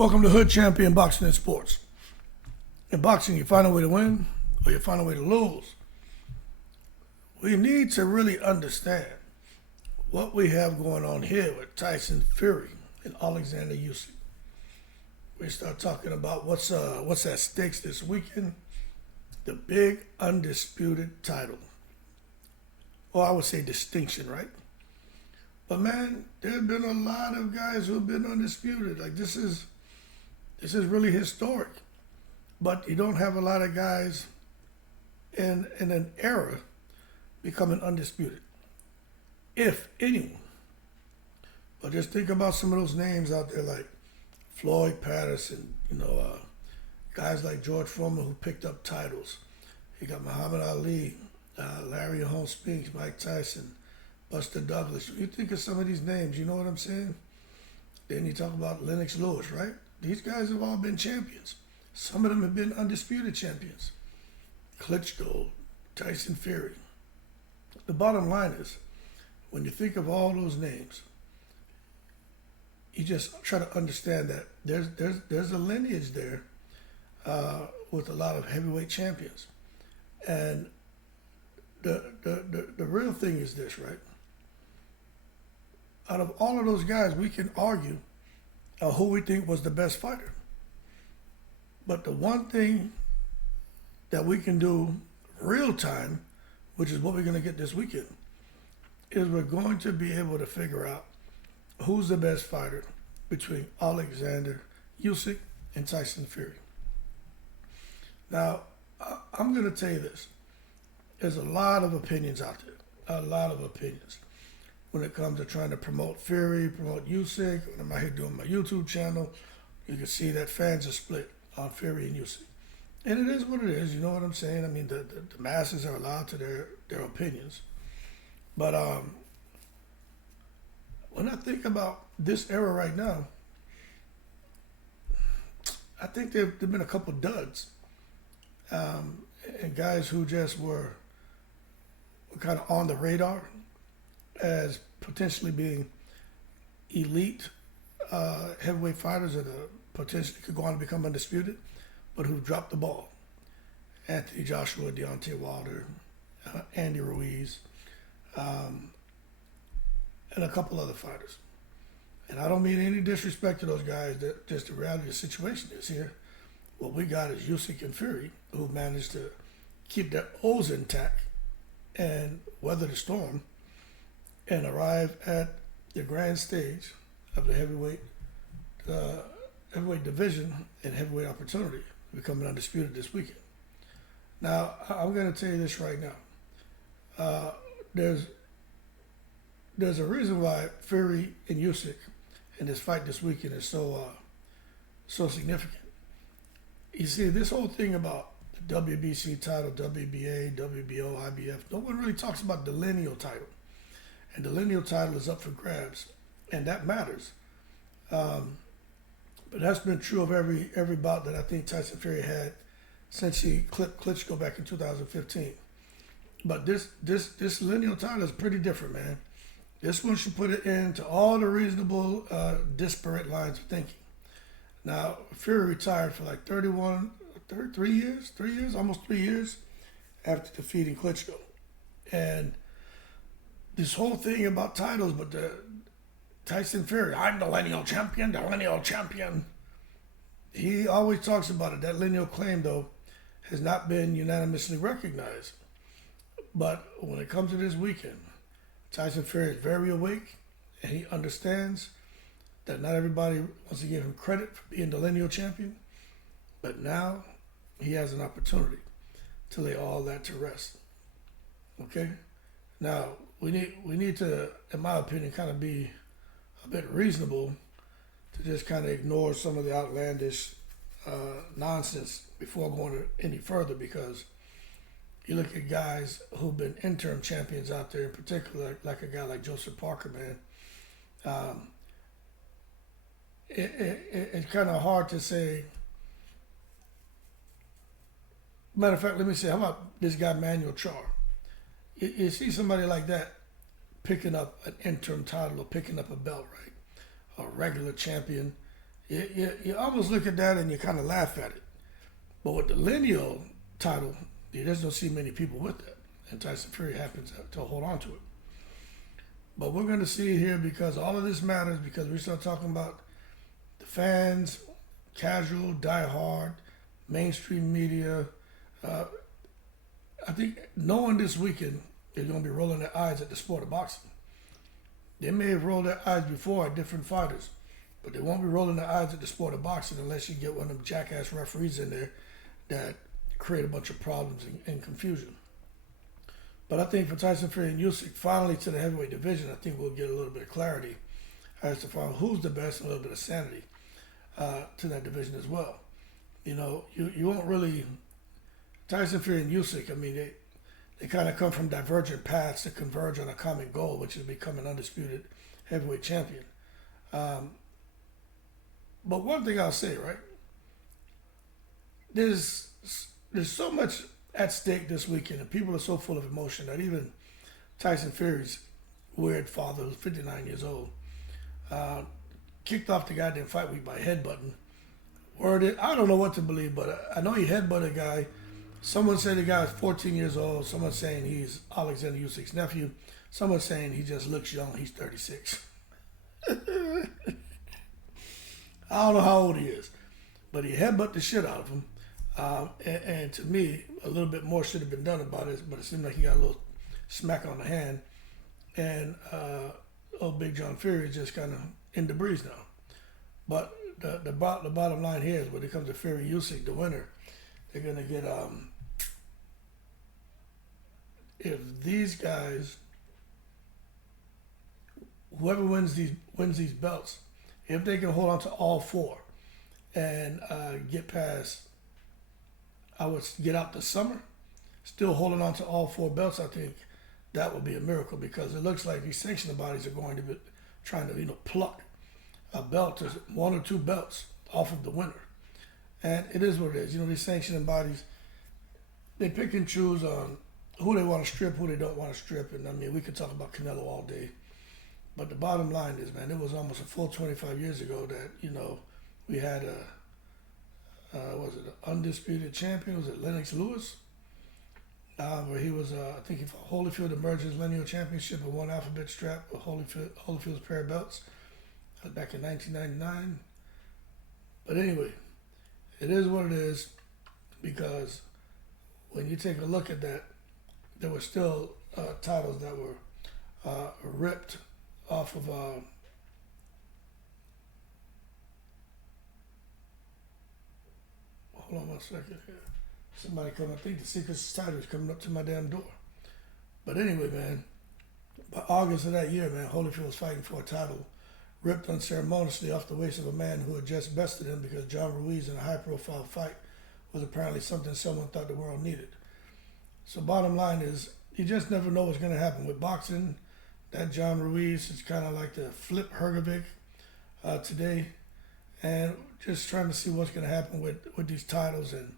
Welcome to HoodChampionBoxing and Sports. In boxing, you find a way to win or you find a way to lose. We need to really understand what we have going on here with Tyson Fury and Oleksandr Usyk. We start talking about what's at stake this weekend. The big undisputed title. Or I would say distinction, right? But man, there have been a lot of guys who have been undisputed. Like this is really historic. But you don't have a lot of guys in an era becoming undisputed. If anyone. But just think about some of those names out there like Floyd Patterson, guys like George Foreman who picked up titles. You got Muhammad Ali, Larry Holmes Spinks, Mike Tyson, Buster Douglas. You think of some of these names, you know what I'm saying? Then you talk about Lennox Lewis, right? These guys have all been champions. Some of them have been undisputed champions. Klitschko, Tyson Fury. The bottom line is, when you think of all those names, you just try to understand that there's a lineage there with a lot of heavyweight champions. And the real thing is this, right? Out of all of those guys, we can argue who we think was the best fighter. But the one thing that we can do real time, which is what we're going to get this weekend, is we're going to be able to figure out who's the best fighter between Oleksandr Usyk and Tyson Fury. Now, I'm going to tell you this. There's a lot of opinions out there, a lot of opinions. When it comes to trying to promote Fury, promote Usyk, when I'm out here doing my YouTube channel, you can see that fans are split on Fury and Usyk. And it is what it is, you know what I'm saying? I mean, the masses are allowed to their opinions. But when I think about this era right now, I think there have been a couple duds. And guys who just were kind of on the radar as potentially being elite heavyweight fighters that potentially could go on to become undisputed, but who dropped the ball. Anthony Joshua, Deontay Wilder, Andy Ruiz, and a couple other fighters. And I don't mean any disrespect to those guys. That just the reality of the situation is here. What we got is Usyk and Fury, who managed to keep their O's intact and weather the storm and arrive at the grand stage of the heavyweight division and heavyweight opportunity, becoming undisputed this weekend. Now, I'm going to tell you this right now. There's a reason why Fury and Usyk in this fight this weekend is so significant. You see, this whole thing about the WBC title, WBA, WBO, IBF, no one really talks about the lineal title. And the lineal title is up for grabs, and that matters. But that's been true of every bout that I think Tyson Fury had since he clipped Klitschko back in 2015. But this lineal title is pretty different, man. This one should put it into all the reasonable, disparate lines of thinking. Now, Fury retired for like 3 years, almost 3 years after defeating Klitschko. And this whole thing about titles, but the Tyson Fury, I'm the lineal champion. He always talks about it. That lineal claim, though, has not been unanimously recognized. But when it comes to this weekend, Tyson Fury is very awake, and he understands that not everybody wants to give him credit for being the lineal champion. But now he has an opportunity to lay all that to rest. Okay? Now, we need to, in my opinion, kind of be a bit reasonable to just kind of ignore some of the outlandish nonsense before going any further, because you look at guys who've been interim champions out there, in particular, like a guy like Joseph Parker, man. It's kind of hard to say. Matter of fact, let me say, how about this guy, Manuel Char? You see somebody like that picking up an interim title or picking up a belt, right? A regular champion, You almost look at that and you kind of laugh at it. But with the lineal title, you just don't see many people with that. And Tyson Fury happens to hold on to it. But we're going to see here, because all of this matters, because we start talking about the fans, casual, diehard, mainstream media. I think no one this weekend is going to be rolling their eyes at the sport of boxing. They may have rolled their eyes before at different fighters, but they won't be rolling their eyes at the sport of boxing unless you get one of them jackass referees in there that create a bunch of problems and confusion. But I think for Tyson Fury and Usyk, finally to the heavyweight division, I think we'll get a little bit of clarity as to find who's the best and a little bit of sanity to that division as well. You know, you won't really, Tyson Fury and Usyk, I mean, they kind of come from divergent paths to converge on a common goal, which is become an undisputed heavyweight champion. But one thing I'll say, right, there's so much at stake this weekend, and people are so full of emotion that even Tyson Fury's weird father, who's 59 years old, kicked off the goddamn fight week by headbutting. Worded, I don't know what to believe, but I know he headbutted a guy. Someone said the guy is 14 years old. Someone saying he's Oleksandr Usyk's nephew. Someone saying he just looks young. He's 36. I don't know how old he is, but he headbutted the shit out of him. And to me, a little bit more should have been done about it, but it seemed like he got a little smack on the hand. And old Big John Fury is just kind of in the breeze now. But the bottom line here is when it comes to Fury Usyk, the winner, they're going to get, if these guys, whoever wins these belts, if they can hold on to all four and get past, I would get out the summer, still holding on to all four belts, I think that would be a miracle, because it looks like these sanctioning bodies are going to be trying to, pluck a belt, one or two belts off of the winner. And it is what it is. These sanctioning bodies, they pick and choose on who they want to strip, who they don't want to strip. And I mean, we could talk about Canelo all day. But the bottom line is, man, it was almost a full 25 years ago that, we had was it an undisputed champion? Was it Lennox Lewis? Where he was, I think he fought Holyfield, emerged his lineal championship with one alphabet strap with Holyfield's pair of belts. That was back in 1999. But anyway, it is what it is, because when you take a look at that, there were still titles that were ripped off of hold on 1 second here. Somebody coming, I think the Secret Society was coming up to my damn door. But anyway, man, by August of that year, man, Holyfield was fighting for a title ripped unceremoniously off the waist of a man who had just bested him because John Ruiz in a high-profile fight was apparently something someone thought the world needed. So bottom line is, you just never know what's going to happen with boxing. That John Ruiz is kind of like the flip Hergovic today. And just trying to see what's going to happen with these titles, and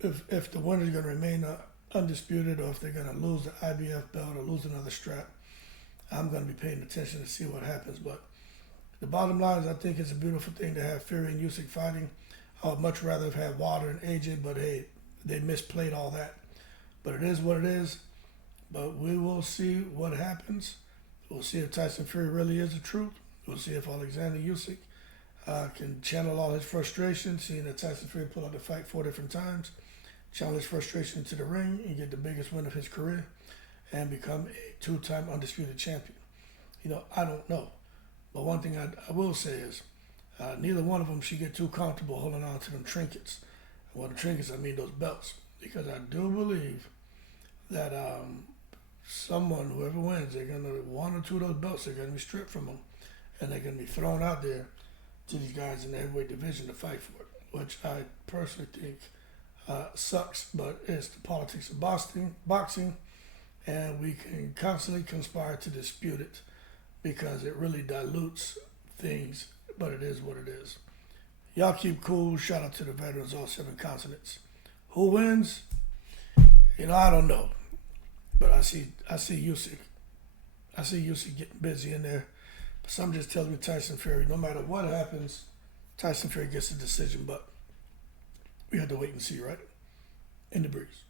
if the winner's going to remain undisputed, or if they're going to lose the IBF belt or lose another strap. I'm going to be paying attention to see what happens. But the bottom line is, I think it's a beautiful thing to have Fury and Usyk fighting. I would much rather have had Wilder and AJ, but hey, they misplayed all that. But it is what it is. But we will see what happens. We'll see if Tyson Fury really is the truth. We'll see if Oleksandr Usyk can channel all his frustration, seeing that Tyson Fury pulled out the fight 4 different times, channel his frustration into the ring and get the biggest win of his career and become a 2-time undisputed champion. I don't know. But one thing I will say is neither one of them should get too comfortable holding on to them trinkets. And by the trinkets, I mean those belts. Because I do believe that someone, whoever wins, they're going to, one or two of those belts, they're going to be stripped from them. And they're going to be thrown out there to these guys in the heavyweight division to fight for it, which I personally think sucks, but it's the politics of boxing, and we can constantly conspire to dispute it because it really dilutes things, but it is what it is. Y'all keep cool. Shout out to the veterans, all 7 continents. Who wins? I don't know, but I see Usyk. I see Usyk getting busy in there. But something just tells me Tyson Fury, no matter what happens, Tyson Fury gets the decision, but we have to wait and see, right? In the breeze.